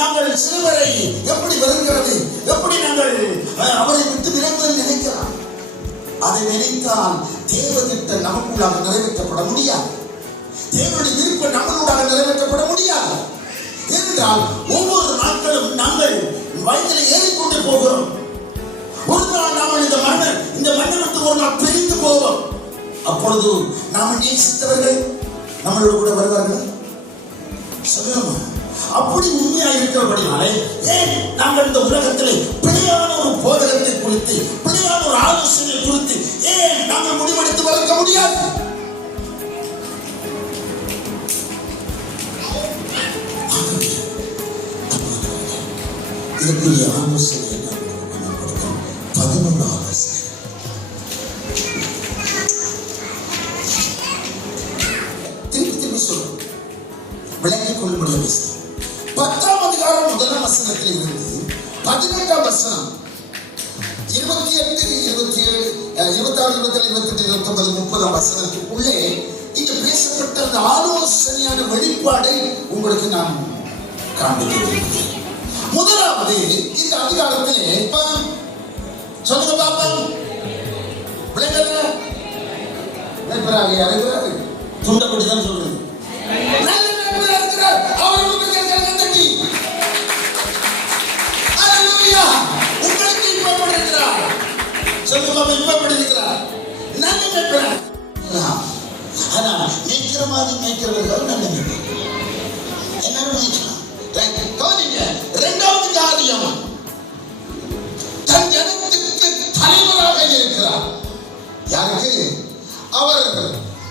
நாங்கள் சிறுவரை எப்படி வருகிறது, எப்படி நாங்கள் அவரை விட்டு விலகுவதை நினைக்கலாம். அதை நினைத்தால் தேவதிட்டம் நமக்குள்ளாக நிறைவேற்றப்பட முடியாது. தேவனுடைய விருப்பம் நம்மளூடாக நிறைவேற்றப்பட முடியாது. ஏனென்றால் ஒவ்வொரு நாட்களும் நாங்கள் வயதில் ஏறிக்கொண்டு போகிறோம். ஒரு நாள் நாம் இந்த மண்ணை விட்டு ஒரு நாள் பிரிந்து போவோம். அப்பொழுது நாம் நேசித்தவர்கள் நம்மளோட கூட வருவார்கள். சொல்லுமா, அப்படி உண்மையா இருக்கிறபடினாலே ஏன் நாங்கள் இந்த உலகத்திலே பிழையான ஒரு போதகத்தை குறித்து, பிழையான ஒரு ஆலோசனை குறித்து ஏன் நாங்கள் முடிவெடுத்து வளர்க்க முடியாது? இதற்குரிய ஆலோசனை 11 ஆலோசனை. திருப்பி சொல்றோம், விளங்கிக் கொள்ளும்படியாக பேசுகிறோம். 10ஆம் அதிகாரம் 1ஆம் வசனத்தில் இருந்து 18ஆம் வசனம் 28, 27, 26, 27, 28, 29, 30ஆம் வசனத்துக்குள்ளே இங்க பேசப்பட்ட அந்த ஆலோசனையான வெளிப்பாடை உங்களுக்கு நான் காண்பிக்கிறேன். முதலாவது, இந்த அதிகாரத்திலே சொல்லுங்க பாப்போம், விளையாடுங்க யாருக்கிறாரு துண்டப்பட்டுதான் சொல்றது. உங்களுக்கு இப்படிக்கிறார், சொல்லுங்க இப்படிக்கிறார், நல்ல மேய்க்கிறார். ஆனா மேய்க்கிற மாதிரி மேய்க்கிறவர்கள் நல்ல மேய்க்கிறார், எல்லாரும் மேய்க்கலாம். இரண்டாவது காரியம், தன் ஜனத்துக்கு தலைவராக இருக்கிறார். யாருக்கு? அவர்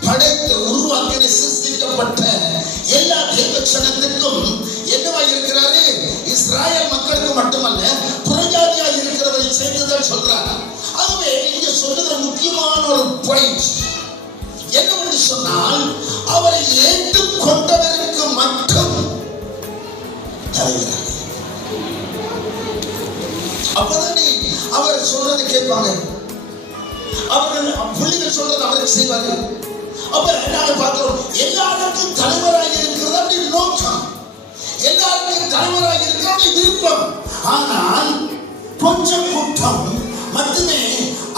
படைத்து உருவாக்கி சிருஷ்டிக்கப்பட்ட எல்லா தேவச்சனத்துக்கும் என்னவா இருக்கிறாரு? இஸ்ராயல் மக்களுக்கு மட்டுமல்ல, புறஜாதியா இருக்கிறவரை சேர்த்துதான் சொல்றார். ஆகவே இங்க சொல்லுகிற முக்கியமான ஒரு பாயிண்ட் என்னவென்று சொன்னால், அவரை ஏற்றுக்கொண்டவருக்கு மட்டும் தலைவராக. அப்பதானே அவர் சொல்றதை கேட்பாங்க, அவர்கள் புள்ளிகள் சொல்றது அவருக்கு செய்வார்கள். அப்ப நாங்க பார்க்கிறோம், எல்லாருக்கும் தலைவராக இருக்கிறது அப்படி நோக்கம், எல்லாருக்கும் தலைவராக இருக்கிறது விருப்பம். ஆனால் கொஞ்சம் கூட்டம் மட்டுமே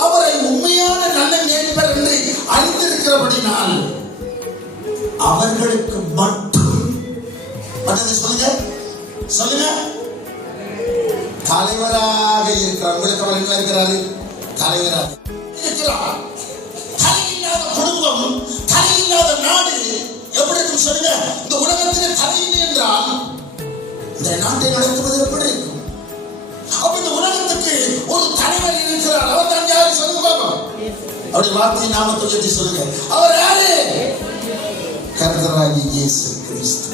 அவரை உண்மையான நல்ல நேர்வர் என்று அறிந்திருக்கிறபடினால் அவர்களுக்கு மட்டும் சொல்லுங்க சொல்லுங்க தலைவராக இருக்கிறார். உங்களுக்கு அவர் என்ன இருக்கிறாரு? தலைவராக இருக்கிறார். தலையில்லாத குடும்பம், தலையில்லாத நாடு எப்படி இருக்கும் சொல்லுங்க? இந்த உலகத்திலே தலையில்லை என்றால் இந்த நாட்டை நடத்துவது எப்படி இருக்கும்? அப்ப இந்த உலகத்துக்கு ஒரு தலைவர் இருக்கிறார். அவர் தான் யாரு? சொல்லுங்க பாப்பா. அப்படி வார்த்தை நாமத்தை உயர்த்தி சொல்லுங்க. அவர் யாரு? கர்த்தராகிய இயேசு கிறிஸ்து.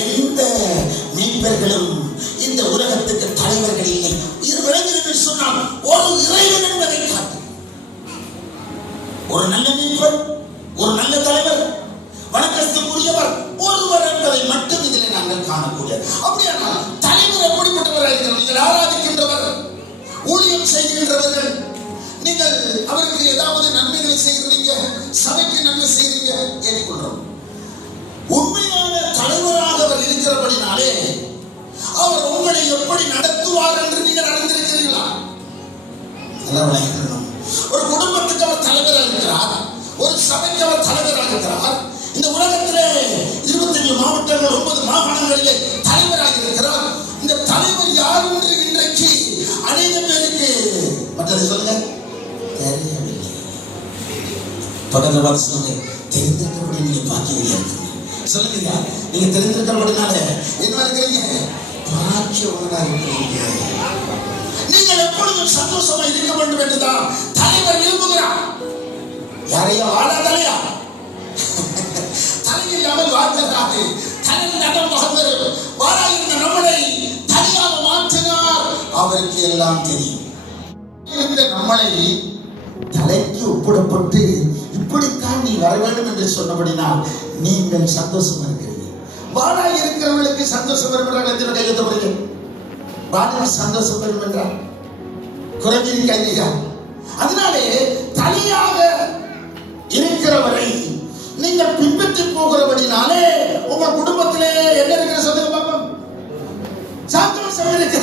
எந்த மீட்பர்களும் இந்த உலகத்துக்கு தலைவர்கள் இல்லை. இது விளங்குகிறது சொன்னால் ஒரு இறைவன் என்பதை காட்டும். ஒரு நல்ல மீட்பர், ஒரு நல்ல தலைவர், வணக்கத்துக்குரியவர் ஒருவர் என்பதை மட்டும் இதில் நாங்கள் காணக்கூடியது. அப்படியானால் தலைவர் எப்படிப்பட்டவராக இருக்கிறார்? நீங்கள் ஆராதிக்கின்றவர், ஊழியம் செய்கின்றவர்கள், நீங்கள் அவருக்கு ஏதாவது நன்மைகளை செய்கிறீங்க, சபைக்கு நன்மை செய்கிறீங்க, ஏற்றுக்கொள்றோம். உண்மையான தலைவராக அவர் இருக்கிறபடினாலே அவர் உங்களை எப்படி நடத்துவார் என்று நீங்கள் அறிந்திருக்கிறீர்களா? ஒரு குடும்பத்துக்கு அவர் தலைவராக இருக்கிறார், ஒரு சபைக்கு அவர் தலைவராக இருக்கிறார். இந்த உலகத்திலே 25 மாவட்டங்கள், 9 மாகாணங்களிலே தலைவராக இருக்கிறார். இந்த தலைவர் யார் என்று இன்றைக்கு அநேக பேருக்கு மற்றதை சொல்லுங்க தெரியவில்லை. பக்கத்தில் பார்த்து சொல்லுங்க, தெரிந்திருக்கிறபடி நீங்க பாக்கியவதியா இருக்கீங்க. சொல்லுங்க, நீங்க தெரிந்திருக்கிறபடினால என்ன இருக்கிறீங்க? பாக்கியவனாக இருக்கிறீங்க. நீங்கள் எப்பொழுதும் சந்தோஷமா இருக்க வேண்டும் என்றுதான் தலைவர் விரும்புகிறார். யாரையும் ஆளாதலையா தலையில்லாமல் வாழ்ந்ததாக தலையில் நடம் பகந்தர் வாராயிருந்த நம்மளை தனியாக மாற்றினார். அவருக்கு எல்லாம் தெரியும். இந்த நம்மளை தலைக்கு ஒப்பிடப்பட்டு இப்படித்தான் நீ வர வேண்டும் என்று சொன்னபடினால் நீங்கள் சந்தோஷமா இருக்கிறீங்க. வாடா இருக்கிறவர்களுக்கு சந்தோஷம் பெறுகிறார்கள். எத்தனை கையெழுத்த முடியும்? வாடா சந்தோஷம் பெறும் என்றால் குறைஞ்சிருக்கா? அதனாலே தனியாக இருக்கிறவரை நீங்கள் பின்பற்றி போகிறபடினாலே உங்க குடும்பத்திலே என்ன இருக்கிற சொல்லுங்க பாப்போம்.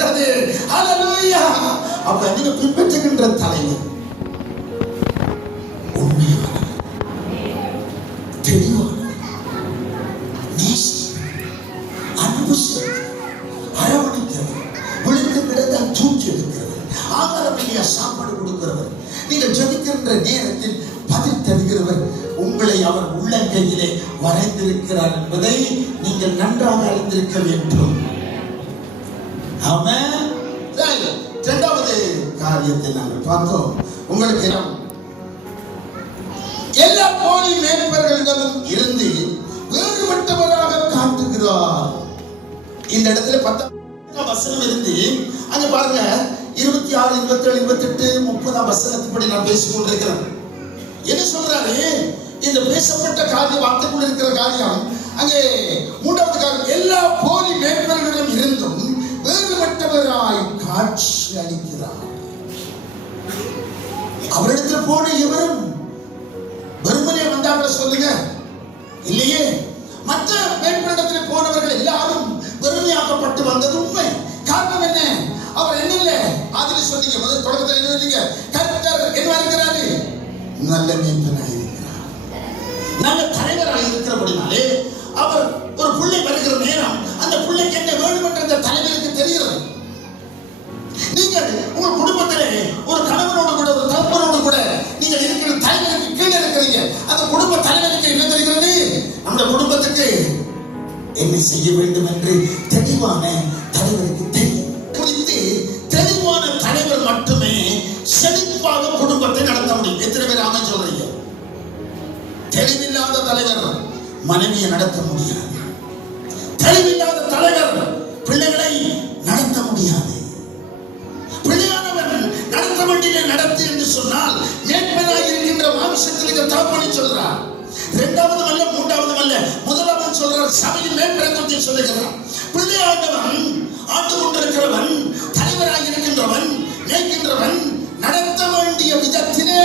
இருக்கிறது. ஹல்லேலூயா. அப்ப நீங்க பின்பற்றுகின்ற தலைவர் உண்மையானவர், தெளிவானவர், அன்பு அரவணைக்கிறவர், விழுந்து கிடந்தால் தூக்கி எடுக்கிறவர், ஆகாரம் இல்லையா சாப்பாடு கொடுக்கிறவர், நீங்கள் ஜெபிக்கின்ற நேரத்தில் பதில் தருகிறவர், உங்களை அவர் உள்ளங்கையிலே வரைந்திருக்கிறார் என்பதை நீங்கள் நன்றாக அறிந்திருக்க வேண்டும். ஆமென். இரண்டாவது காரியத்தை நாங்கள் பார்த்தோம். உங்களுக்கு எல்லா போலி மேய்ப்பர்களிடமும் இருந்து வேறுபட்டவராக காட்டுகிறார். இந்த இடத்துல 10 வசனம் இருந்து அங்க பாருங்க, 26, 27, 28, 30 வசனத்தின்படி நான் பேசிக் கொண்டிருக்கிறேன். என்ன சொல்றாரு? இந்த பேசப்பட்ட காரியம், வார்த்தைக்குள் இருக்கிற காரியம், அங்கே 3வது காரியம், எல்லா போலி மேய்ப்பர்களிடம் இருந்தும் வேறுபட்டவராய் காட்சி அளிக்கிறார். அவரிடத்தில் போன இவரும் வெறுமனே வந்தாங்க சொல்லுங்க இல்லையே. மற்ற மேய்ப்பரிடத்தில் போனவர்கள் எல்லாரும் வெறுமையாக்கப்பட்டு வந்தது உண்மை. காரணம் என்ன? அவர் என்ன இல்லை அதில் சொன்னீங்க, முதல் தொடக்கத்தில் என்ன சொன்னீங்க? கர்த்தர் என்ன இருக்கிறாரு? நல்ல மேய்ப்பனாக இருக்கிறார். நல்ல தலைவராக இருக்கிறபடினாலே அவர் ஒரு பிள்ளை வருகிற நேரம் அந்த பிள்ளைக்கு என்ன வேண்டும் என்ற அந்த தலைவருக்கு தெரிகிறது. நீங்கள் உங்கள் குடும்பத்திலே ஒரு கணவனோடு கூட ஒரு தகப்பனோடு கூட நீங்கள் இருக்கிற தலைவருக்கு கீழே இருக்கிறீங்க. அந்த குடும்ப தலைவருக்கு என்ன தெரிகிறது? அந்த குடும்பத்துக்கு என்ன செய்ய வேண்டும் என்று தெளிவான தலைவருக்கு தெரியும். குறித்து தெளிவான தலைவர் மட்டுமே செழிப்பாக குடும்பத்தை நடத்த முடியும். எத்தனை பேர் ஆமென் சொல்றீங்க? தெளிவில்லாத தலைவர் மனைவியை நடத்த முடியாது. தெளிவில்லாத தலைவர் பிள்ளைகளை நடத்த முடியாது. பிள்ளையானவன் நடத்த வேண்டிய நடத்து என்று சொன்னால் மேன்மையாக இருக்கின்ற மாம்சத்தில் தகப்பனை சொல்றார். 2வது அல்ல, 3வது அல்ல, 1வது சொல்றார். சபையின் மேற்பரத்தை சொல்லுகிறார். பிள்ளையானவன் ஆண்டு கொண்டிருக்கிறவன், தலைவராக இருக்கின்றவன், மேய்க்கின்றவன் நடத்த வேண்டிய விதத்திலே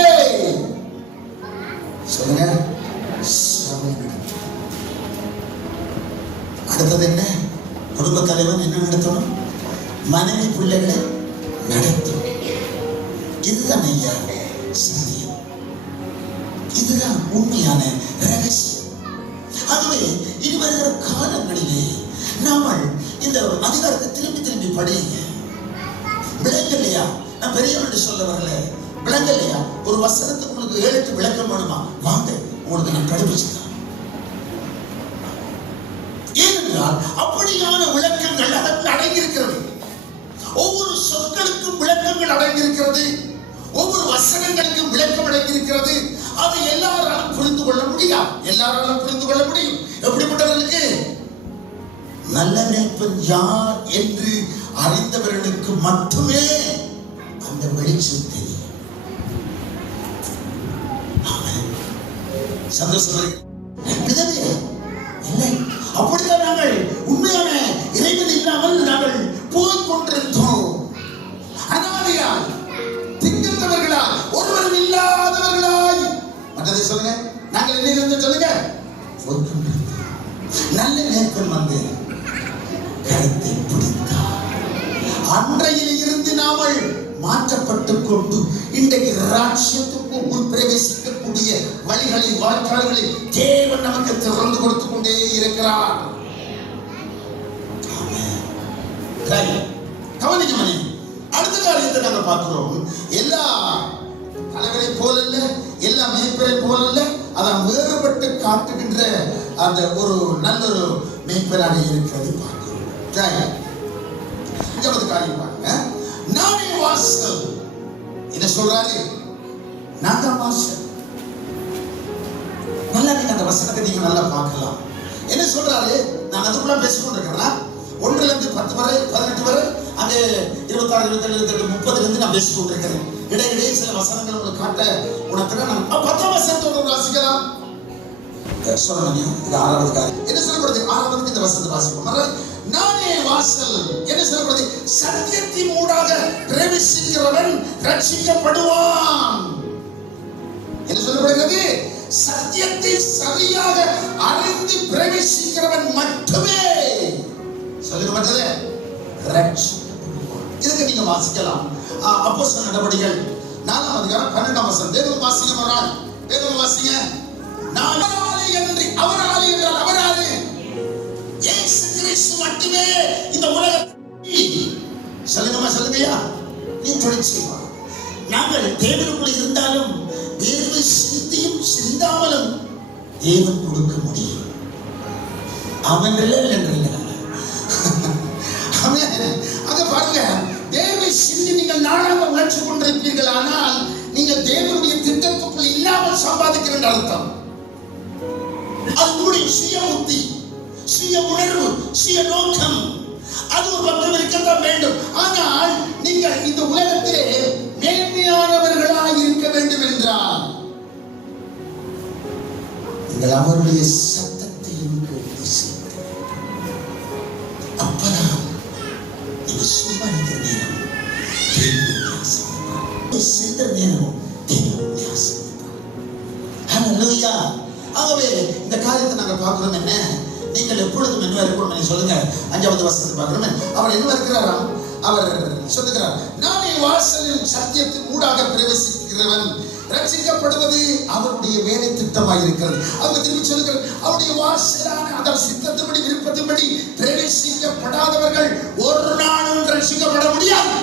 சொல்லுங்க. அடுத்தது என்ன? குடும்ப தலைவன் என்ன நடத்தணும்? மனைவி பிள்ளைகளை நடத்தும். இதுதான் ஐயா சத்தியம். இதுதான் உண்மையான ரகசியம். ஆகவே இனி வருகிற காலங்களிலே நாமல் இந்த அதிகாரத்தை திரும்பி படிங்க. விளங்கலையா? நான் பெரியவர்கள் சொல்ல வரல. விளங்கலையா? ஒரு வசனத்துக்கு உங்களுக்கு 7-8 விளக்கம் வேணுமா? வாங்க, உங்களுக்கு நான் படிப்பிச்சுதான். ஏனென்றால் அப்படியான விளக்கங்கள் அதற்கு அடங்கியிருக்கிறது. ஒவ்வொரு சொற்களுக்கும் விளக்கங்கள் அடங்கியிருக்கிறது. ஒவ்வொரு வசனங்களுக்கும் விளக்கம் அடங்கியிருக்கிறது. அதை எல்லாராலும் புரிந்து கொள்ள முடியாது. எல்லாராலும் புரிந்து கொள்ள முடியும். எப்படிப்பட்டவர்களுக்கு? நல்ல மேய்ப்பன் யார் என்று அறிந்தவர்களுக்கு மட்டுமே அந்த வெளிச்சம் தெரியும். சந்தோஷம் இல்லை. அப்படிதான் நாங்கள் உண்மையான இறைவன் இல்லாமல் நாங்கள் போய் கொண்டிருந்தோம். அனாதையாய், திக்கற்றவர்களாய், ஒருவரும் இல்லாதவர்களாய். மற்றதை சொல்லுங்க. நாங்கள் என்ன இருந்து சொல்லுங்க. நல்ல நேர்கொள் வந்து கருத்தை பிடித்தார். அன்றையில் இருந்து நாமல் மாற்றப்பட்டுக் கொண்டு இன்றைக்கு ராஜ்யத்துக்கு உள் பிரவேசிக்கக்கூடிய வழிகளில், வாய்க்கால்களில் தேவன் நமக்கு திறந்து கொடுத்து கொண்டே இருக்கிறார். கவனிக்க மணி. அடுத்த காரியத்தை நாங்கள் பார்க்கிறோம். எல்லா தலைவரை போலல்ல, எல்லா மேய்ப்பரை போலல்ல, அதான் வேறுபட்டு காட்டுகின்ற அந்த ஒரு நல்ல ஒரு மேய்ப்பராக இருக்கிறது பார்க்கிறோம். காரியம் பாருங்க. நானே வாசல். என்ன சொல்றாரு? நான் தான் வாசல். நல்லா நீங்க அந்த வசனத்தை நீங்க நல்லா பார்க்கலாம். என்ன சொல்றாரு? நான் அதுக்குள்ள பேசிக்கொண்டிருக்கிறேன். 1லிருந்து 10 வரை, 18 வரை, அங்கே 26, 27, 28, 30 நான் பேசிக்கொண்டிருக்கிறேன். இடையிடையே சில வசனங்கள் உங்களுக்கு காட்ட உனக்கு நான் 10ஆம் வசனத்தோடு வாசிக்கலாம். சொல்லுங்க. இது 6வது காரியம். என்ன சொல்லப்படுது? 6வது இந்த வசனத்தை வாசிப்போம். நானே வாசல். என்ன சொல்லப்படுது? சத்தியத்தின் ஊடாக பிரவேசிக்கிறவன் ரட்சிக்கப்படுவான். என்ன சொல்லப்படுகிறது? சத்தியத்தை சரியாக அறிந்து பிரவேசிக்கிறவன் மட்டுமே சொல்லுங்க ரட்சிக்கப்படுவான். இதுக்கு நீங்க வாசிக்கலாம். அப்போஸ்தலர் நடவடிக்கைகள் 4ஆம் அதிகாரம் 12ஆம் வசனம். வேதம் வாசிங்க மறால். வேதம் வாசிங்க. அவராலே என்றால் அவராலே இயேசு கிறிஸ்து மட்டுமே இந்த உலகத்தை சொல்லுங்கய்யா. நீ தொழிற்செய்வா. நாங்கள் தேவனுக்குள் இருந்தாலும் வேறு சிந்தியும் சிந்தாமலும் தேவன் கொடுக்க முடியும். அவன் அங்க பாருங்க, தேவை சிந்தி நீங்கள் நாளாக உழைச்சு கொண்டிருப்பீர்கள். ஆனால் நீங்கள் தேவனுடைய திட்டத்துக்குள் இல்லாமல் சம்பாதிக்கிற அர்த்தம். அது உங்களுடைய சுய புத்தி, சுய உணர்வு, சுய நோக்கம், அது ஒரு பக்கம் இருக்கத்தான் வேண்டும். ஆனால் நீங்கள் இந்த உலகத்திலே மேன்மையானவர்களாக இருக்க வேண்டும் என்றால் நீங்கள் அவருடைய சத்தத்தையும் கேட்டு செய்யுங்கள். அப்பதான் நீங்க சும்மா இருக்கிற நேரம் சென்ற நேரம் ஹல்லேலூயா. ஆகவே இந்த காரியத்தை நாங்கள் பார்க்கிறோம். என்ன நீங்கள் எப்பொழுதும் என்ன இருக்கணும் சொல்லுங்க. 5வது வசனத்தை பார்க்கிறோம். அவர் என்ன இருக்கிறாராம்? அவர் சொல்லுகிறார், நான் என் வாசலில் சத்தியத்தின் ஊடாக பிரவேசிக்கிறவன் ரட்சிக்கப்படுவது அவருடைய வேலை திட்டமாக இருக்கிறது. அவங்க திரும்பி சொல்லுகிறார், அவருடைய வாசலான அந்த சித்தத்தின்படி விருப்பத்தின்படி பிரவேசிக்கப்படாதவர்கள் ஒரு நாளும் ரட்சிக்கப்பட முடியாது.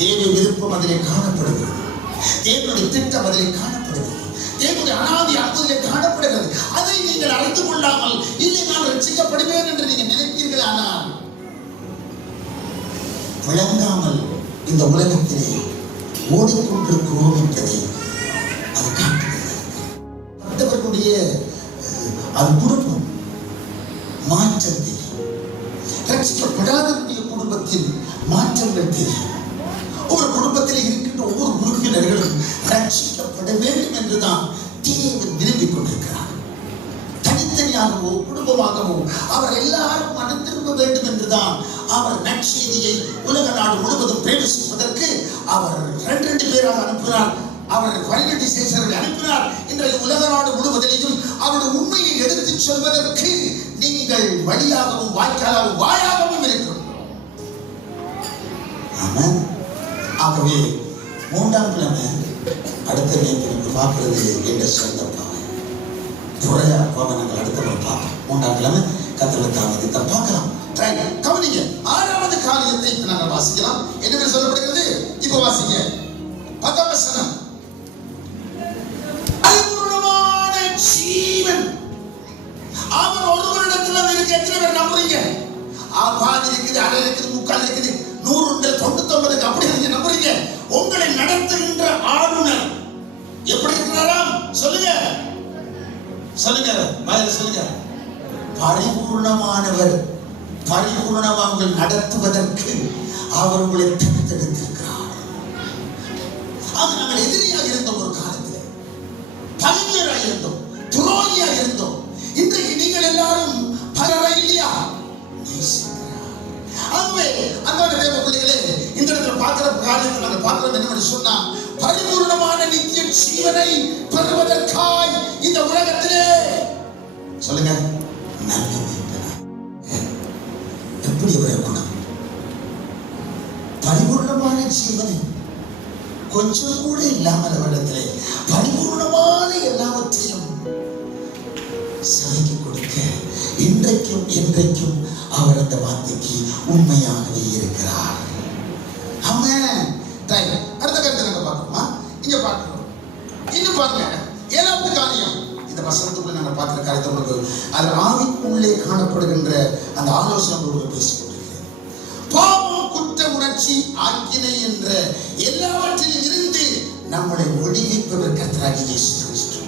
தேவ விருப்பம் அதிலே காணப்படுகிறது. தேவனுடைய திட்டம் அதிலே காணப்படுகிறது. தேவனுடைய அனாதி அற்புதத்திலே காணப்படுகிறது. அதை நீங்கள் அறிந்து கொள்ளாமல் இல்லை நான் ரட்சிக்கப்படுவேன் என்று நீங்கள் நினைப்பீர்கள். ஆனால் விளங்காமல் இந்த உலகத்திலே ஓடிக்கொண்டிருக்கிறோம் என்பதை அது காட்டுகிறது. மற்றவர்களுடைய குடும்பம் மாற்றம் தெரியும். ரட்சிக்கப்படாதவருடைய குடும்பத்தில் மாற்றங்கள் தெரியும். ஒரு குடும்பத்தில் இருக்கின்ற ஒவ்வொரு உறுப்பினர்களும் ரட்சிக்கப்பட வேண்டும் என்றுதான் தேவன் விரும்பிக் கொண்டிருக்கிறார். தனித்தனியாகவோ குடும்பமாகவோ அவர் எல்லாரும் மனம் திரும்ப வேண்டும் என்றுதான் அவர் நற்செய்தியை உலக நாடு முழுவதும் பிரவேசிப்பதற்கு அவர் 2 பேராக அனுப்பினார். அவர் 12 சேஷர்களை அனுப்பினார். இன்றைக்கு உலக நாடு முழுவதிலும் அவருடைய உண்மையை எடுத்துச் சொல்வதற்கு நீங்கள் வழியாகவும் வாய்க்காலாகவும் வாயாகவும் இருக்கிறோம். ஆமாம். ஆகவே 3ஆம் கிழமை அடுத்த மேற்கு பார்க்கிறது என்ற சொந்தப்பாவை துறையா பாவை நாங்கள் அடுத்த பார்ப்போம். 3ஆம் கிழமை கத்தலை தாமதித்த பார்க்கலாம். கவனிங்க. 6வது காரியத்தை இப்ப நாங்கள் வாசிக்கலாம். என்ன சொல்லப்படுகிறது? இப்ப வாசிங்க 10ஆம் வசனம். பரிபூர்ணமான ஜீவன் அவர் ஒருவரிடத்துல இருக்கு. எத்தனை பேர் நம்புறீங்க? பாதி இருக்குது, அரை இருக்குது, முக்கால் இருக்குது, 100 99 அப்படி நீங்க நம்புறீங்க? உங்களை நடத்துகின்ற ஆளுநர் எப்படி இருக்கிறாராம்? சொல்லுங்க சொல்லுங்க வாயில சொல்லுங்க. பரிபூர்ணமானவர். பரிபூர்ணமாக நடத்துவதற்கு அவர் உங்களை தேர்ந்தெடுத்திருக்கிறார். அது நாங்கள் எதிரியாக இருந்தோம், ஒரு காலத்தில் பகைஞராக இருந்தோம், துரோகியாக இருந்தோம். இன்றைக்கு நீங்கள் எல்லாரும் பலரை இல்லையா ஆகவே அன்பான தேவ பிள்ளைகளே, இந்த இடத்துல பார்க்கிற காரியத்தை நாங்கள் பார்க்கிறோம். என்ன சொன்னா, பரிபூர்ணமான நித்திய ஜீவனை பெறுவதற்காய் இந்த உலகத்திலே சொல்லுங்க நல்ல எப்படி குணம் பரிபூர்ணமான ஜீவனை கொஞ்சம் கூட இல்லாமல் அவரிடத்திலே பரிபூர்ணமான எல்லாவற்றையும் சமைக்க கொடுக்க இன்றைக்கும் என்றைக்கும் அவர் அந்த வார்த்தைக்கு உண்மையாகவே இருக்கிறார். அடுத்த கருத்தை நாங்க பார்க்கணுமா? இங்க பார்க்கிறோம். இன்னும் பாருங்க 7வது காரியம். இந்த வசனத்துக்குள்ள நாங்க பார்க்கிற காரியத்தை உங்களுக்கு அது ஆவிக்குள்ளே காணப்படுகின்ற அந்த ஆலோசனை பேசிக் கொண்டிருக்கிறேன். பாவம், குற்ற உணர்ச்சி, ஆக்கினை என்ற எல்லாவற்றிலும் இருந்து நம்மளை ஒளிவிப்பவர் கர்த்தராகிய இயேசு கிறிஸ்து.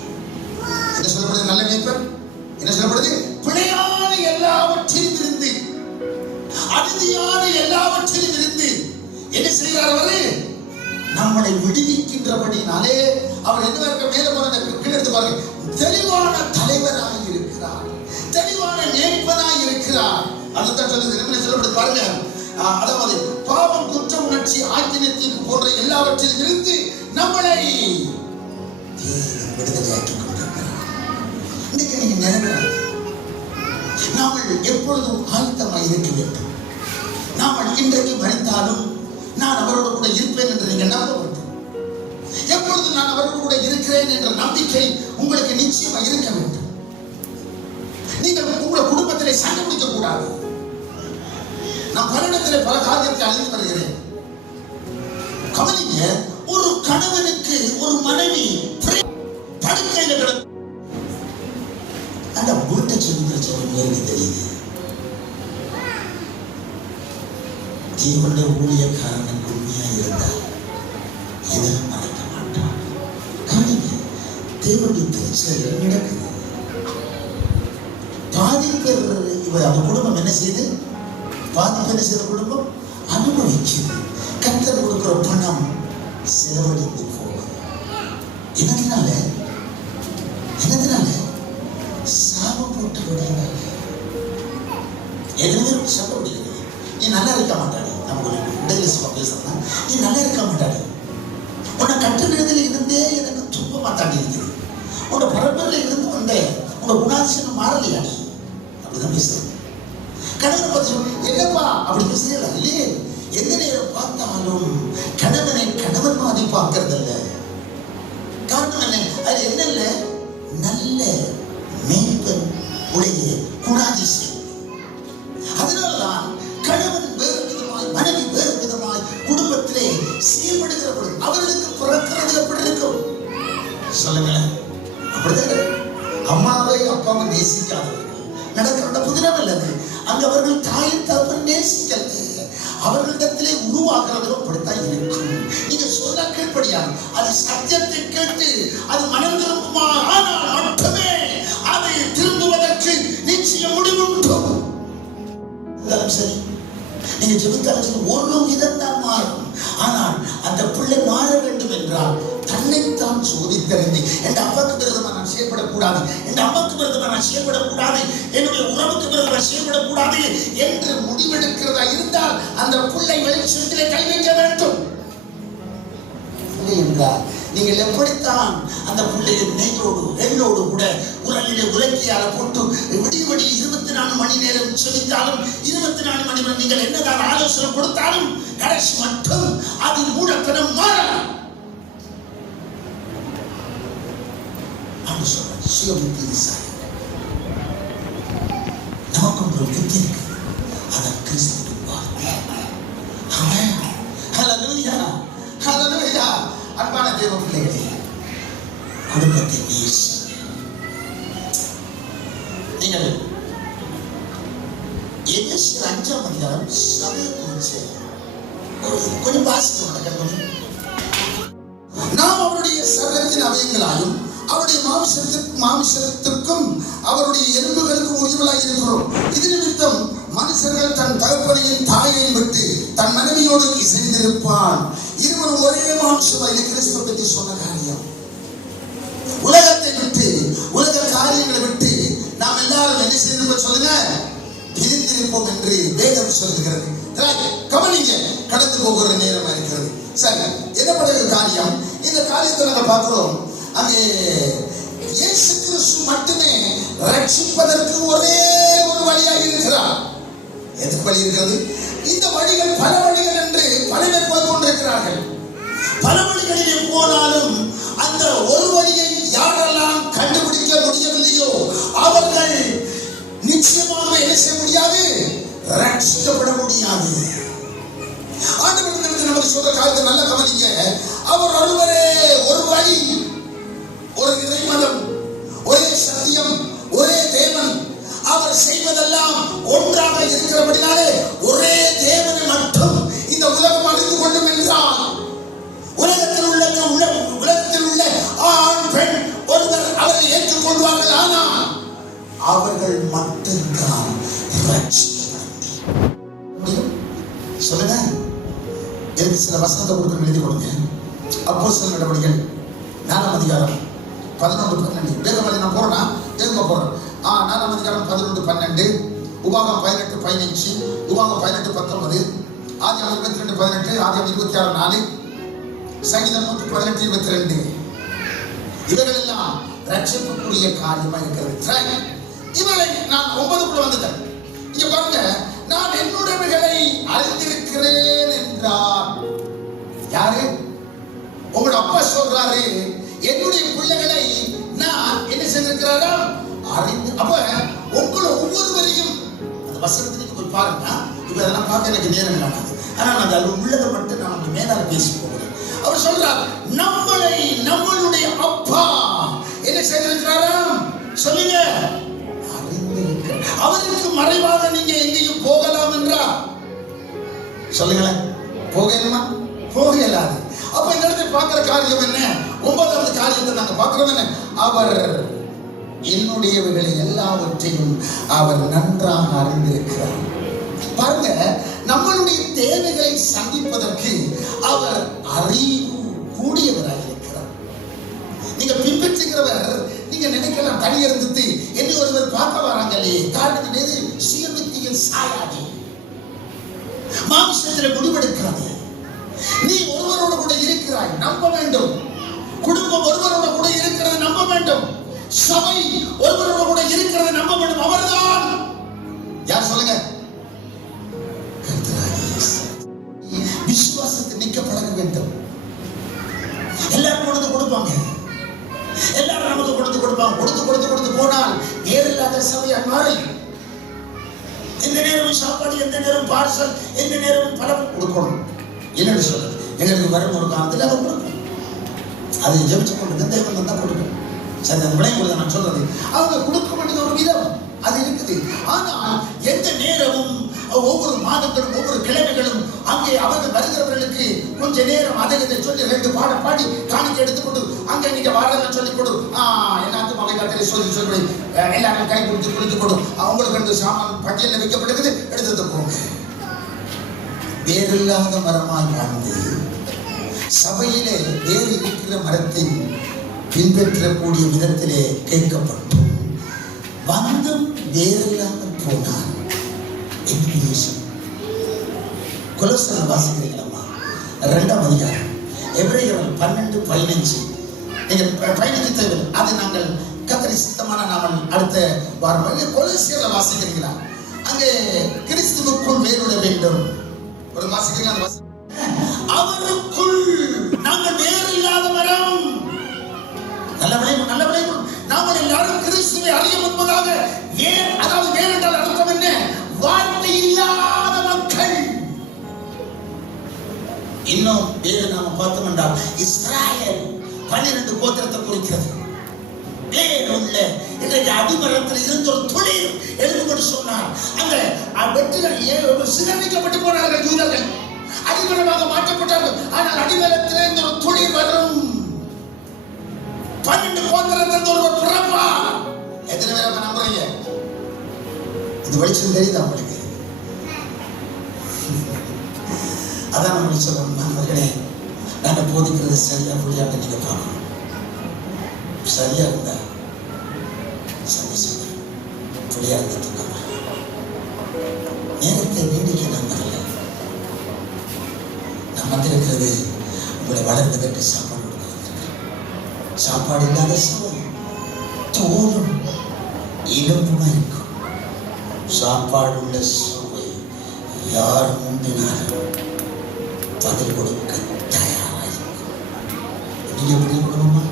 என்ன சொல்லப்படுது? நல்ல மேய்ப்பர். என்ன சொல்லப்படுது? பிழையான எல்லாவற்றிலும் இருந்து, அநீதியான எல்லாவற்றிலும் இருந்து என்ன செய்கிறார்? அவரு நம்மளை விடுவிக்கின்றபடினாலே அவர் என்ன இருக்க மேல போன கீழே எடுத்து பாருங்க. தெளிவான தலைவராக இருக்கிறார், தெளிவான நேர்ப்பனாக இருக்கிறார். அதுதான் சொல்லுது. என்ன சொல்லப்படுது பாருங்க. அதாவது பாவம், குற்ற உணர்ச்சி, ஆக்கினத்தின் போன்ற எல்லாவற்றிலும் இருந்து நம்மளை விடுதலையாக்கி கொண்டிருக்கிறார். இன்னைக்கு நீங்க நினைக்கிறார் நாங்கள் எப்பொழுதும் ஆயத்தமாக இருக்க வேண்டும். நாம் இன்றைக்கு மறித்தாலும் நான் அவரோடு கூட இருப்பேன் என்று நீங்கள் நம்ப வேண்டும். எப்பொழுது நான் அவரோடு கூட இருக்கிறேன் என்ற நம்பிக்கை உங்களுக்கு நிச்சயமா இருக்க வேண்டும். நீங்கள் உங்களுடைய குடும்பத்திலே சண்டை பிடிக்க கூடாது. நான் பல இடத்திலே பல காரியத்தை அழிந்து வருகிறேன். கவனிங்க, ஒரு கணவனுக்கு ஒரு மனைவி படுக்கையில கிடக்கும் அந்த வீட்டை சொல்லுங்க தெரியுது. தேவனுடைய ஊழியக்காரன் உண்மையா இருந்தால் எதுவும் மறைக்க மாட்டான். கவனிங்க, தேவனுடைய திருச்செயல் நடக்குது. பாதிப்பு இவர் அந்த குடும்பம் என்ன செய்து பாதிப்பு என்ன செய்த குடும்பம் அனுபவிக்குது. கர்த்தர் கொடுக்கிற பணம் செலவழிந்து போகுது. என்னத்தினால சாபம் போட்டு விடுகிறாங்க. எதுவுமே சண்டை பிடிக்கிறது. நீ நல்லா இருக்க மாட்டாடி. நமக்கு பேசுறா, நீ நல்லா இருக்க மாட்டாடி. உன்னை கட்டுநிலத்தில் இருந்தே எனக்கு துன்ப மாட்டாடி இருக்குது. உன்னோட பரம்பரையில் இருந்து வந்த உங்க குணாதிசயம் மாறலையாடி. அப்படிதான் பேசுறது. கணவனை பார்த்து என்னப்பா அப்படி பேசுறீங்களா? இல்லையே, எந்த நேரம் பார்த்தாலும் கணவனை கணவன் மாதிரி பார்க்கறது இல்ல. காரணம் என்ன? அது என்ன இல்ல, நல்ல மேய்ப்பன் உடைய குணாதிசயம். அதனால்தான் கணவன் வேறு விதமாய் மனைவி வேறு விதமாய் குடும்பத்திலே செயல்படுகிற பொழுது அவர்களுக்கு பிறக்கிறது எப்படி இருக்கும் சொல்லுங்களேன். அப்படிதான் அம்மாவை அப்பாவை நேசிக்காதவர்கள் நடக்கிற புதினம் அல்லது அங்கு அவர்கள் தாயின் தகவல் நேசிக்கல. அவர்களிடத்திலே உருவாக்குறதும் அப்படித்தான் இருக்கும். நீங்க சொன்ன கீழ்படியா அது சத்தியத்தை கேட்டு அது மனம் திரும்புமா, ஆனால் மட்டுமே அதை திரும்புவதற்கு நிச்சயம் முடிவுண்டு. சரி, நீங்க ஜெபித்தாலும் ஒரு விதத்தான் மாறும். ஆனால் அந்த பிள்ளை மாற வேண்டும் என்றால் தன்னைத்தான் சோதித்தறிந்து என் அப்பாவுக்கு விரோதமா நான் செயல்படக்கூடாது, என் அம்மாவுக்கு விரோதமா நான் செயல்படக்கூடாது, என்னுடைய உறவுக்கு விரோதமா செயல்படக்கூடாது என்று முடிவெடுக்கிறதா இருந்தால் அந்த பிள்ளை வெளிச்சத்திலே கை வைக்க வேண்டும். என்றால் நீங்கள் எப்படித்தான் அந்த பிள்ளையை நெய்யோடு எள்ளோடு கூட உரலிலே உலக்கியால போட்டு விடிய 24 மணி நேரம் செலுத்தாலும் 24 மணி நேரம் நீங்கள் என்னதான் ஆலோசனை கொடுத்தாலும் கடைசி மட்டும் அதில் மூடத்தனம் மாறலாம். நமக்கும் ஒரு புத்தி இருக்கு. அதான் கிறிஸ்துவின் வார்த்தை. ஹல்லேலூயா, ஹல்லேலூயா. அன்பான தேவ பிள்ளைகளே, குடும்பத்தை நேசி. நீங்கள் எபேசியர் 5ஆம் அதிகாரம் சபையை குறித்து கொஞ்சம் வாசிக்க. நாம் அவருடைய சரீரத்தின் அவயங்களாயும் அவருடைய மாமிசத்திற்கும் அவருடைய எலும்புகளுக்கும் உரியவளாய் இருக்கிறோம். இது நிமித்தம் மனுஷர்கள் தன் தகப்பனையும் தாயையும் விட்டு தன் மனைவியோடு இசைந்திருப்பான், இருவரும் ஒரே மாம்சமாய். கிறிஸ்துவை பற்றி சொன்ன காரியம். உலகத்தை விட்டு உலக காரியங்களை விட்டு நாம் எல்லாரும் என்ன செய்திருப்போம் சொல்லுங்க, பிரிந்திருப்போம் என்று வேதம் சொல்லுகிறது. கவனிங்க, கடந்து போகிற நேரம் இருக்கிறது. சரி, என்ன பண்ணுற காரியம்? இந்த காரியத்தை நாங்கள் பார்க்கிறோம். அங்கே இயேசு கிறிஸ்து மட்டுமே ரட்சிப்பதற்கு ஒரே ஒரு வழியாக இருக்கிறார். எதுக்கு வழி இருக்கிறது? இந்த வழிகள் பல வழிகள் என்று பலரை போய் கொண்டிருக்கிறார்கள். பல வழிகளிலே போனாலும் அந்த ஒரு வழியை யாரெல்லாம் கண்டுபிடிக்க முடியவில்லையோ அவர்கள் நிச்சயமாக என்ன செய்ய முடியாது, ரட்சிக்கப்பட முடியாது. ஆண்டவர் நமக்கு சொல்ற காலத்தை நல்ல கவனிங்க. அவர் ஒருவரே ஒரு வழி, ஒரு இறைமதம், ஒரே சத்தியம், ஒரே தேவன். அவர் செய்வதெல்லாம் ஒன்றாக இருக்கிறபடினாலே ஒரே தேவனை மட்டும் இந்த உலகம் அறிந்து கொண்டும் என்றால் உலகத்தில் உள்ள ஆண் பெண் ஒருவர் அவரை ஏற்றுக்கொள்வார்கள். ஆனால் அவர்கள் மட்டும்தான் சொல்லுங்க. எனக்கு சில வசனத்தை கொடுக்க எழுதி கொடுங்க. அப்போஸ்தலர் நடவடிக்கைகள் 4ஆம் அதிகாரம் 11-12. வேதமலை நான் போறேன்னா தேர்ந்த போறேன். 4ஆம் அதிகாரம் 11-12, உபாகம் 18-15, உபாகம் 18-19, ஆதியாகமம் 22-18, ஆதியாகமம் 26-4, சங்கீதம் 118-22. இவைகள் எல்லாம் ரட்சிப்புக்குரிய காரியமா இருக்கிறது. இவளை நான் 9 வந்துட்டேன். இங்க பாருங்க, நான் என்னுடையவைகளை அறிந்து அப்பா சொல்றாரு, என்னுடைய பிள்ளைகளை நான் என்ன செய்திருக்கிறாரா அறிந்து. அப்ப உங்களை ஒவ்வொருவரையும் அந்த வசனத்துக்கு போய் பாருங்க. இப்ப அதெல்லாம் பார்க்க எனக்கு நேரம் இல்லாது, ஆனா நான் அது உள்ளதை மட்டும் நான் வந்து மேலாக பேசி போகிறேன். அவர் சொல்றார், நம்மளை நம்மளுடைய அப்பா என்ன செய்திருக்கிறாரா சொல்லுங்க, அறிந்திருக்கிறார். அவருக்கு மறைவாக நீங்க எங்கேயும் போகலாம் என்றா சொல்லுங்களேன். போகலாமா? போக இயலாது. அப்ப இந்த இடத்துல பார்க்கிற காரியம் என்ன? 9வது காரியத்தை நாங்க பார்க்கிறோம் என்ன? அவர் என்னுடையவைகளை எல்லாவற்றையும் அவர் நன்றாக அறிந்திருக்கிறார். பாருங்க, நம்மளுடைய தேவைகளை சந்திப்பதற்கு அவர் அறிவு கூடியவராக இருக்கிறார். நீங்க பின்பற்றுகிறவர், நீங்க நினைக்கலாம் தனி இருந்துட்டு என்று ஒருவர் பார்க்க வராங்களே, காரணம் எது? சுயமித்தியில் சாயாதே, மாம்சத்தில் முடிவெடுக்கிறது. நீ ஒருவரோட கூட இருக்கிறாய், நம்ப வேண்டும். குடும்பம் ஒருவரோட கூட இருக்கிறது, நம்ப வேண்டும். சபை ஒருவரோட கூட இருக்கிறது, நம்ப வேண்டும். அவர்தான் யார் சொல்லுங்க? விசுவாசத்தை நிற்க பழக வேண்டும். எல்லாரும் கொடுப்பாங்க, எல்லாரும் நமக்கு கொடுப்பாங்க. கொடுத்து போனால் நேரில்லாத சபையாக மாறி, எந்த நேரமும் சாப்பாடு, எந்த நேரம் பார்சல், எந்த நேரமும் பலம் கொடுக்கணும். என்னன்னு சொல்றது? எங்களுக்கு வரும் ஒரு காலத்தில் அதை கொடுக்கும். அதை ஜெபிச்சு கொண்டு தேவன் தான் கொடுக்கும். சரி, அந்த விளைவு நான் சொல்றது, அவங்க கொடுக்க வேண்டியது ஒரு விதம் அது இருக்குது. ஆனால் எந்த நேரமும் ஒவ்வொரு மாதங்களும் ஒவ்வொரு கிழமைகளும் அங்கே அவர்கள் வருகிறவர்களுக்கு கொஞ்ச நேரம் அதை இதை சொல்லி 2 பாடம் பாடி காணிக்கை எடுத்துக்கொண்டு அங்கே நீங்க வாரலாம் சொல்லிக் கொடு, எல்லாத்துக்கும் அவை கத்திரை சொல்லி எல்லாரும் கை கொடுத்து குளித்துக் கொடு, அவங்களுக்கு 2 சாமான் பட்டியலில் வைக்கப்படுகிறது, எடுத்து போங்க. வேறில்லாத மரமாய் வாழ்ந்து சபையிலே வேறு இருக்கிற மரத்தை பின்பற்றக்கூடிய விதத்திலே கேட்கப்பட்டு வந்தும் வேறில்லாமல் போனார். கொலோசையர் வாசிக்கிறீங்களா? 2ஆம் அதிகாரம், எபிரேயர் 12:15. நீங்கள் 15 தேவை, அது நாங்கள் கர்த்தரை சித்தமான நாமல் அடுத்த வாரம். கொலோசையர்ல வாசிக்கிறீங்களா? அங்கே கிறிஸ்துவுக்குள் வேறுட வேண்டும். ஒரு வாசிக்கிறீங்களா? அவருக்குள் நாங்கள் வேறு இல்லாத மரம். நல்ல விளைவு. நாங்கள் எல்லாரும் கிறிஸ்துவை அறிய முன்பதாக அதாவது வேறு என்றால் அர்த்தம் என்ன? வார்த்தை இல்லாத மக்கள். இன்னும் வேறு நாம பார்த்தோம் என்றால் இஸ்ராயேல் 12 கோத்திரத்தை குறிக்கிறது. வேறு உள்ள இன்றைக்கு அடிமரத்தில் இருந்த ஒரு தொழில் எழுதுபடி சொன்னார். அந்த வெற்றிகள் சிதறிக்கப்பட்டு போனார்கள் யூதர்கள், அடிமரமாக மாற்றப்பட்டார்கள். ஆனால் அடிமரத்தில் இருந்த ஒரு தொழில் வரும். 12 கோத்திரத்தில் ஒருவர் பிறப்பா. எத்தனை பேரை நம்புறீங்க? இது வெளிச்சம் தெரியுதா உங்களுக்கு? அதான் நம்ம சொல்லணும். நண்பர்களே, நாங்கள் போதிக்கிறது சரியா புரியாத நீங்க பார்க்கணும். சரியா இருந்தா சந்தோஷம், புரியா இருந்த துக்கம். நேரத்தை நீடிக்க நம்பல. நம்ம இருக்கிறது உங்களை வளர்ந்ததற்கு சாப்பாடு கொடுக்க. சாப்பாடு இல்லாத சபை தோறும் இலம்புமா இருக்கும். சாப்பாடு உள்ள சபை யார் முந்தினாலும் பதில் கொடுக்க தயாராக. நீங்க எப்படி கொடுக்கணுமா?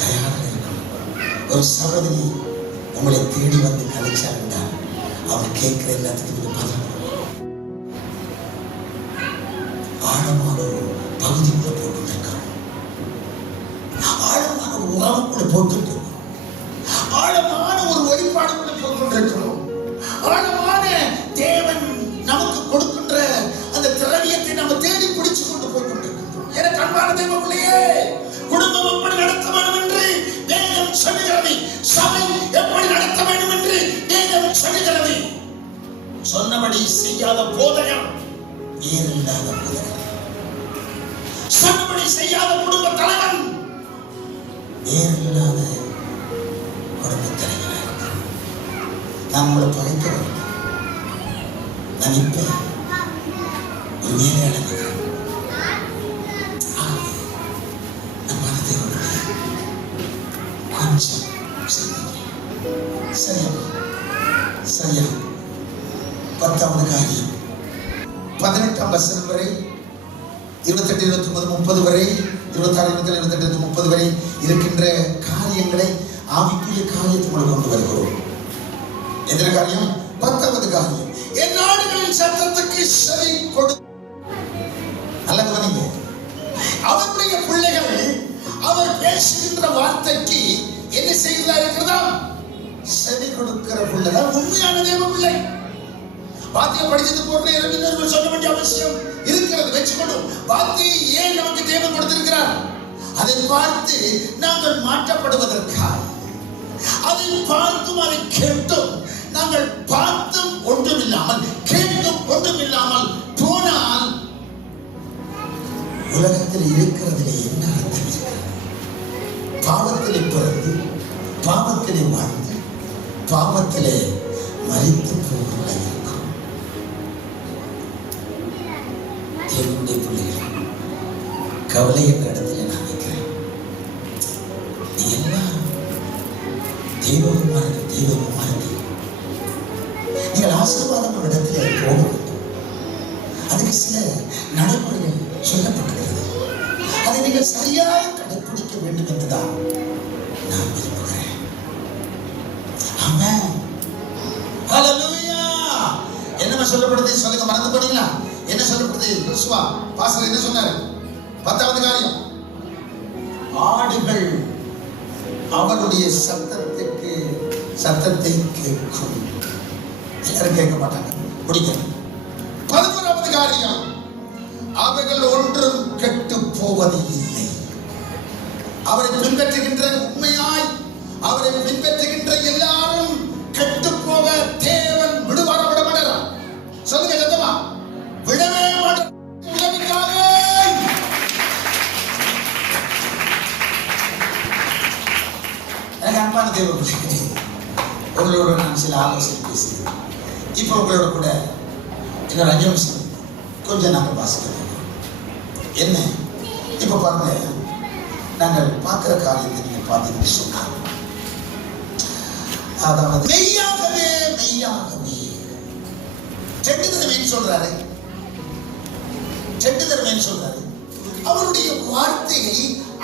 தயாராக இருக்கணும். ஒரு சகோதரி உங்களை தேடி வந்து கலைச்சாங்கன்னா அவன் கேட்கிற எல்லாத்துக்கும் பதில் ஆழமான ஒரு பகுதிக்குள்ள போட்டுருக்கான். ஆழமான ஒரு உறவுக்குள்ள போட்டு ஆழமான ஒரு வழிபாடுக்குள்ள போட்டுருக்கிறோம். ஆழமான தேவன் நமக்கு கொடுக்கின்ற அந்த திரவியத்தை நம்ம தேடி பிடிச்சு கொண்டு போய் கொண்டிருக்கிறோம். எனக்கு அன்பான தேவர்களே, குடும்பம் எப்படி நடத்த வேண்டும் என்று வேதம் சொல்லுகிறது. சபை எப்படி நடத்த வேண்டும் என்று வேதம் சொல்லுகிறது. சொன்னபடி செய்யாத போதகம் வேறில்லாத போதகம். சொன்னபடி செய்யாத குடும்ப தலைவன் வேறில்லாத குடும்ப தலைவன். நம்மளை பகைக்க வேண்டும். நான் இப்ப ஒரு வேலையாளர் நம்ம கொஞ்சம் சரியா 10வது காரியம் 18ஆம் வசனம் வரை 28, 29, 30 வரை 26, 28, 30 வரை இருக்கின்ற காரியங்களை ஆவிக்குரிய காரியத்துக்குள் கொண்டு வருகிறோம். எந்த காரியம்? 10வது காரியம், என் நாடுகளின் சத்தத்துக்கு செவி கொடு. நல்ல கவனிங்க. அவருடைய பிள்ளைகள் அவர் பேசுகின்ற வார்த்தைக்கு என்ன செய்கிறதா இருக்கிறதா? செவி கொடுக்கிற பிள்ளைதான் உண்மையான தேவ பிள்ளை. வார்த்தையை படிச்சது போன்ற இளைஞர்கள் சொல்ல வேண்டிய அவசியம் இருக்கிறது. வச்சுக்கொள்ளும். வார்த்தையை ஏன் நமக்கு தேவன் கொடுத்திருக்கிறார்? அதை பார்த்து நாங்கள் மாற்றப்படுவதற்காக. அதை பார்த்தும் அதை கேட்டும் நாங்கள் பார்த்தும் ஒன்றுமில்லாமல் கேட்டும் ஒன்றுமில்லாமல் போனால் உலகத்தில் இருக்கிறதிலே என்ன அர்த்தம் இருக்கிறது? பாவத்திலே பிறந்து பாவத்திலே வாழ்ந்து பாவத்திலே மரித்து போகிற இருக்கும் தேவனுடைய பிள்ளைகள். கவலை என்ற இடத்துல நான் வைக்கிறேன். நீ எல்லாரும் தெய்வகுமாரன் தெய்வகுமாரன் நீங்கள் ஆசீர்வாதம் இடத்திலே போக வேண்டும். அதுக்கு சில நடைமுறைகள் சொல்லப்பட்டிருக்கிறது. அதை நீங்கள் சரியாக கடைபிடிக்க வேண்டும் என்றுதான் நான் விரும்புகிறேன். ஆமென். ஹல்லேலூயா. என்ன சொல்லப்படுது சொல்லுங்க, மறந்து போனீங்களா? என்ன சொல்லப்படுது? யோசுவா பாஸ்டர் என்ன சொன்னாரு? 10வது காரியம், ஆடுகள் அவருடைய சத்தத்தை கேட்கும். எல்லாரும் கேட்க மாட்டாங்க, பிடிக்கும். 11வது காரியம், அவைகள் ஒன்றும் கெட்டு போவதில்லை. அவரை பின்பற்றுகின்ற உண்மையாய் அவரை பின்பற்றுகின்ற எல்லாரும் கெட்டு போக தேவன் விடுவார விட மாட்டார். சொல்லுங்க சத்தமா, விடவே மாட்டார். அன்பான தேவ பிள்ளைகளே, உங்களோட நான் சில ஆலோசனை பேசுகிறேன். இப்போ உங்களோட கூட இன்னொரு 5 நிமிஷம் கொஞ்சம் நாங்கள் வாசிக்கிறோம். என்ன இப்போ பாருங்க, நாங்கள் பார்க்கிற காரியத்தை நீங்க பார்த்தீங்கன்னு சொன்னாங்க. அதாவது மெய்யாகவே மெய்யாகவே 2 தடவை சொல்றாரு. 2 தடவை சொல்றாரு. அவருடைய வார்த்தையை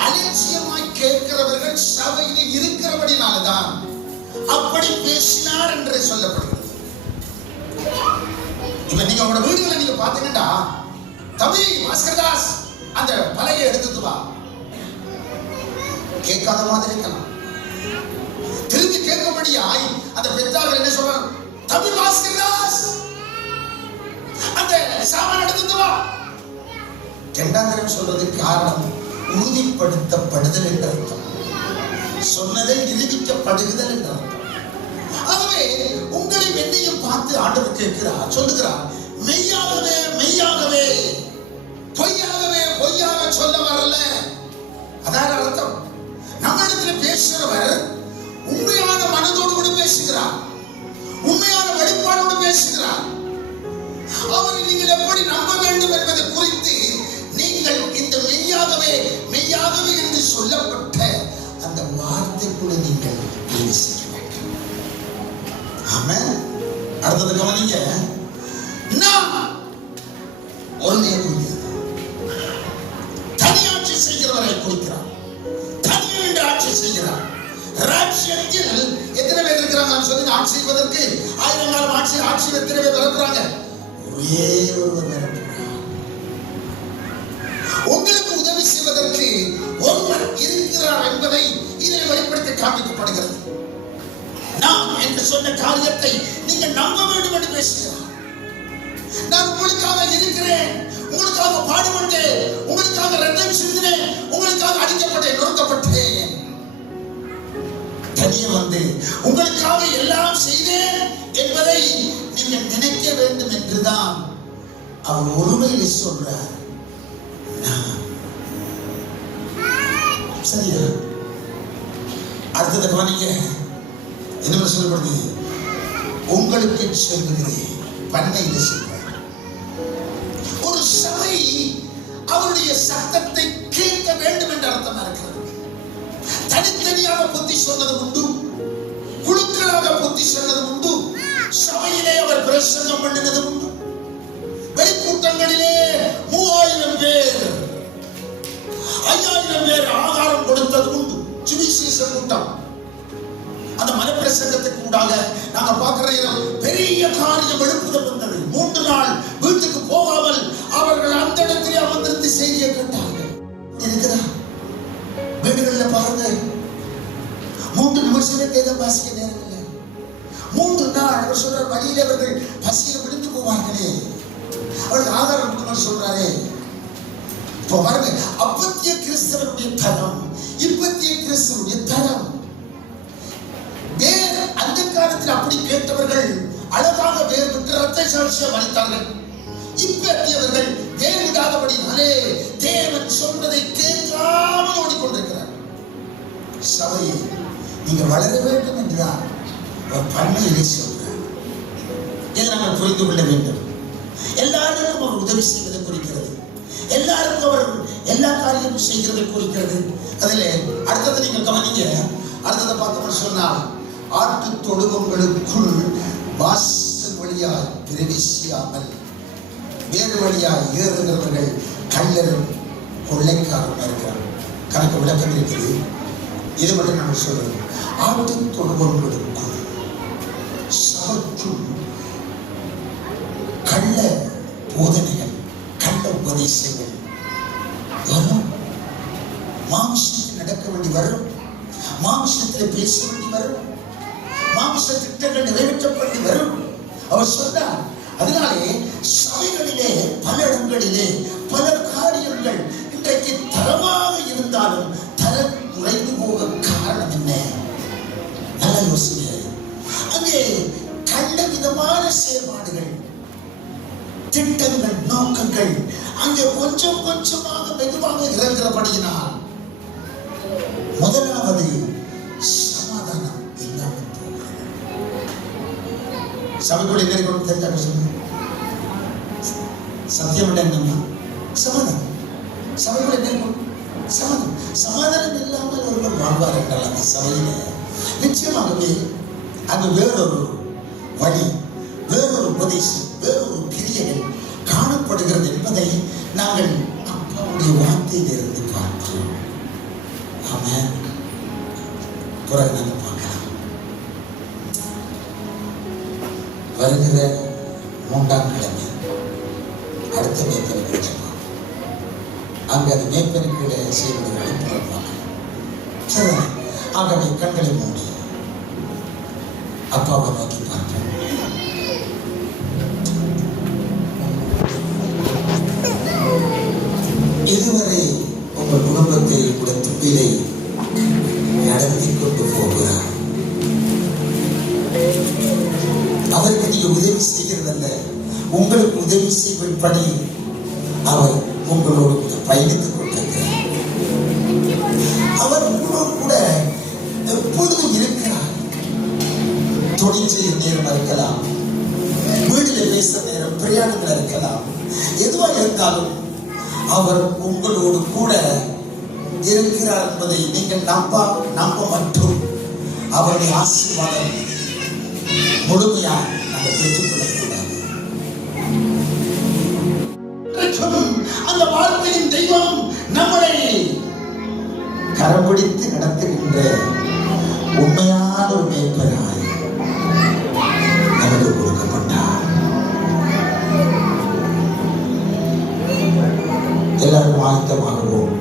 அலட்சியமாய் கேட்கிறவர்கள் சபையில் இருக்கிறபடினால்தான் அப்படி பேசினார் என்று சொல்லப்படுகிறது. இப்ப நீங்க உங்களோட வீடுகளை நீங்க பாத்தீங்கன்னா, தம்பி பாஸ்கர்தாஸ் அந்த பலையை எடுத்துட்டு வா, கேட்காத மாதிரி இருக்கலாம். திரும்பி கேட்கும்படியாய் அந்த பெற்றார்கள் என்ன சொல்றாங்க? தம்பி பாஸ்கர்தாஸ் அந்த சாமான் எடுத்துட்டு வா. 2ஆம் தடவை சொல்றதுக்கு காரணம் உறுதிப்படுத்தப்படுதல் என்ற அர்த்தம். சொன்னதை நிரூபிக்கப்படுகுதல் என்ற அர்த்தம். ஆகவே உங்களை என்னையும் பார்த்து ஆண்டவர் கேட்கிறார், சொல்லுகிறார், மெய்யாகவே மெய்யாகவே பொய்யாகவே பொய்யாக சொல்ல வரல. அதான் அர்த்தம். நம்மிடத்தில் பேசுகிறவர் உண்மையான மனதோடு கூட பேசுகிறார், உண்மையான வெளிப்பாடோடு பேசுகிறார். அவரை நீங்கள் எப்படி நம்ப வேண்டும் என்பதை குறித்து நீங்கள் இந்த மெய்யாகவே மெய்யாகவே என்று சொல்லப்பட்ட அந்த வார்த்தைக்குள்ள நீங்கள் பிரவேசிக்க வேண்டும். ஆமென். அடுத்தது கவனிங்க. நான் ஒருமையை குறிக்கிறது, தனியாட்சி செய்கிறவரை குறிக்கிறார். தனியாக என்று ஆட்சி செய்கிறார். ராஜ்யத்தில் எத்தனை பேர் இருக்கிறாங்க? நான் சொல்லி ஆட்சி செய்வதற்கு 1000 காலம் ஆட்சி எத்தனை பேர் வரப்போறாங்க? ஒரே ஒருவர் வரப்போறார். உங்களுக்கு உதவி செய்வதற்கு ஒருவர் இருக்கிறார் என்பதை இதில் வெளிப்படுத்தி காண்பிக்கப்படுகிறது. நான் என்று சொன்ன காரியத்தை நீங்கள் நம்ப வேண்டும் என்று பேசுகிறார். நான் உங்களுக்காக இருக்கிறேன், உங்களுக்காக பாடுபட்டேன், உங்களுக்காக ரத்தம் சிந்தினேன், உங்களுக்காக அடிக்கப்பட்டேன், நொறுக்கப்பட்டேன், தனியே வந்து உங்களுக்காக எல்லாம் செய்தேன் என்பதை நீங்கள் நினைக்க வேண்டும் என்றுதான் அவர் ஒருமையிலே சொல்றார். சரியா? அடுத்தது கவனிங்க. என்ன சொல்லப்படுது? உங்களுக்கு சொல்லுகிறேன், பன்மையில சொல்றார். ஒரு சபை அவருடைய சத்தத்தை கேட்க வேண்டும் என்ற அர்த்தமா இருக்கிறது. தனித்தனியாக புத்தி சொன்னது உண்டு, குழுக்களாக புத்தி சொன்னது உண்டு, சபையிலே அவர் பிரசங்கம் பண்ணினது உண்டு. வெளிக்கூட்டங்களிலே 3000 பேர், 5000 முன்பதாக நாங்க பார்க்கிற பெரிய காரியம் எழுப்புதல் வந்தது. 3 நாள் வீட்டுக்கு போகாமல் அவர்கள் அந்த இடத்திலே அமர்ந்திருந்து செய்தியை கேட்டார்கள். இருக்குதா வீடுகளில் பாருங்க, 3 நிமிஷமே வேதம் வாசிக்க நேரம் இல்லை. 3 நாள் அவர் சொல்றார், வழியில அவர்கள் பசியை விடுத்து போவார்களே, அவர்கள் ஆதாரம் கொடுக்கணும்னு சொல்றாரு. இப்போ பாருங்க, அப்பத்திய கிறிஸ்தவனுடைய தரம், இப்பத்திய கிறிஸ்தவனுடைய தரம் வேறு. அந்த காலத்தில் அப்படி கேட்டவர்கள் அழகாக வேறு விட்டு ரத்த சாட்சியம் அளித்தார்கள். இப்பத்தியவர்கள் வேறு விடாதபடினாலே தேவன் சொல்வதை கேட்காமல் ஓடிக்கொண்டிருக்கிறார். சபையை நீங்க வளர வேண்டும் என்றுதான் பன்மையிலே சொல்றார். இதை நாங்கள் புரிந்து கொள்ள வேண்டும். எல்லாருக்கும் அவர் உதவி செய்வதை குறிக்கிறது, எல்லாருக்கும் அவர் எல்லா காரியமும் செய்கிறதை குறிக்கிறது. அதில் அடுத்தது நீங்க கவனிங்க. அடுத்ததை பார்த்தோம்னு சொன்னால், ஆட்டு தொழுவங்களுக்குள் வாசல் வழியாய் பிரவேசியாமல் வேறு வழியாய் ஏறுகிறவர்கள் கள்ளரும் கொள்ளைக்காரரும் இருக்கிறார். கணக்கு விளக்கம் இருக்குது. இது மட்டும் நான் சொல்றேன். ஆட்டு தொழுவங்களுக்குள் சபைக்குள் கள்ள போதனைகள், கள்ள உபதேசங்கள் வரும். மாம்சத்தில் நடக்க வேண்டி வரும், மாம்சத்தில் பேச வேண்டி வரும், மாம்ச திட்டங்கள் நிறைவேற்றப்பட்டு வரும். அவர் சொன்னார். அதனாலே சபைகளிலே பல இடங்களிலே பல காரியங்கள் இன்றைக்கு தரமாக இருந்தாலும் தரம் குறைந்து போக காரணம் என்ன? நல்ல யோசனை. அங்கே கண்ட விதமான செயல்பாடுகள், திட்டங்கள், நோக்கங்கள் அங்கே கொஞ்சம் கொஞ்சமாக மெதுவாக இறங்குறபடியினால் முதலாவது சமாதானம் இல்லாமல் போகிறது. சபைக்குள்ள என்ன இருக்கணும் தெரிஞ்சாக்க சொல்லுங்க. சத்தியம் என்னன்னா சமாதானம். சபைக்குள்ள என்ன இருக்கணும்? சமாதானம். சமாதானம் இல்லாமல் ஒருவர் வாழ்வார் என்றால் அந்த சபையில நிச்சயமாகவே அது வேறொரு வழி, வேறொரு உபதேசம், வேறொரு கிரியைகள் காணப்படுகிறது என்பதை நாங்கள் அப்பாவுடைய வார்த்தையிலிருந்து பார்க்கிறோம். ஆமென். பிறகு நாங்கள் பார்க்கலாம். வருகிற 3ஆம் கிழமை அடுத்த மேய்ப்பனுக்கு சொல்லுவோம். அங்கு அது மேய்ப்பனுக்கு செய்வதை பார்க்கலாம். சரி, ஆகவே கண்களை மூடி அப்பாவை நோக்கி பார்ப்போம். இதுவரை உங்கள் குடும்பத்தை கூட துப்பிலை நடத்தி கொண்டு போகிறார். அவருக்கு நீங்க உதவி செய்கிறதல்ல, உங்களுக்கு உதவி செய்வதன்படி அவர் உங்களோடு கூட பயணித்துக் கொண்டிருக்கிறார். அவர் உங்களோடு கூட எப்பொழுதும் இருக்கிறார். தொழில் செய்யும் நேரம் இருக்கலாம், வீட்டில் பேசுற நேரம், பிரயாணத்தில் இருக்கலாம், எதுவாக இருந்தாலும் அவர் உங்களோடு கூட இருக்கிறார் என்பதை நீங்கள் நம்ப மட்டும் அவருடைய ஆசீர்வாதம் முழுமையாக நாங்கள் பெற்றுக்கொள்ளக்கூடாது. அந்த வாழ்க்கையின் தெய்வம் நம்மளை கரம்பிடித்து நடத்துகின்ற உண்மையான ஒரு மேய்ப்பனாய் நமக்கு கொடுக்கப்பட்டார். எல்லாருக்கும் ஆயத்தமாகவும்